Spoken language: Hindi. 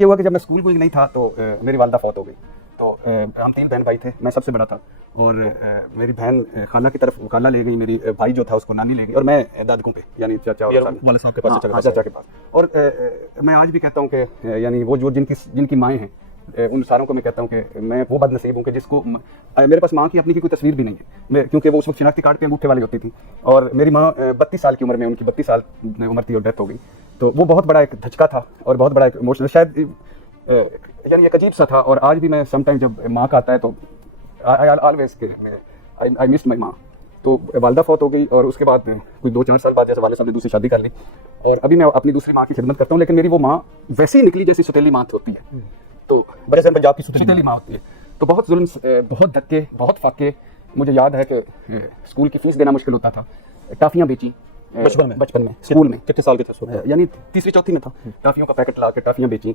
ये हुआ कि जब मैं स्कूल कोई नहीं था तो मेरी वालदा फौत हो गई। तो हम 3 बहन भाई थे, मैं सबसे बड़ा था और मेरी बहन खाला की तरफ खाला ले गई, मेरी भाई जो था उसको नानी ले गई और मैं दादकों पे यानी चाचा वाले साहब के पास, चाचा के पास। और मैं आज भी कहता हूँ कि यानी वो जो जिनकी माएँ हैं उन सारों को मैं कहता हूँ कि मैं वो बदनसीब हूँ कि जिसको मेरे पास माँ की अपनी की कोई तस्वीर भी नहीं है, क्योंकि वो उस वक्त शिनाख्ती कार्ड पे अंगूठे वाली होती थी और मेरी माँ 32 साल की उम्र में, उनकी 32 साल उम्र थी और डेथ हो गई। तो वो बहुत बड़ा एक धचका था और बहुत बड़ा एक इमोशनल शायद यानी एक अजीब सा था। और आज भी मैं समटाइम जब माँ का आता है तो आई मिस माई माँ। तो वालदा फौत हो गई और उसके बाद कोई 2-4 साल बाद जैसे वाले साहब ने दूसरी शादी कर ली और अभी मैं अपनी दूसरी माँ की खिदमत करता हूँ, लेकिन मेरी वो माँ वैसे ही निकली जैसी सौतेली माँ होती है। तो बड़े सर पंजाब की सौतेली माँ होती है। तो बहुत जुल्म, बहुत धक्के, बहुत फाके। मुझे याद है कि स्कूल की फीस देना मुश्किल होता था, टाफियाँ बेची बचपन में स्कूल में। कितने साल के थे? यानी तीसरी चौथी में था, टाफियों का पैकेट ला के टाफियाँ बेची।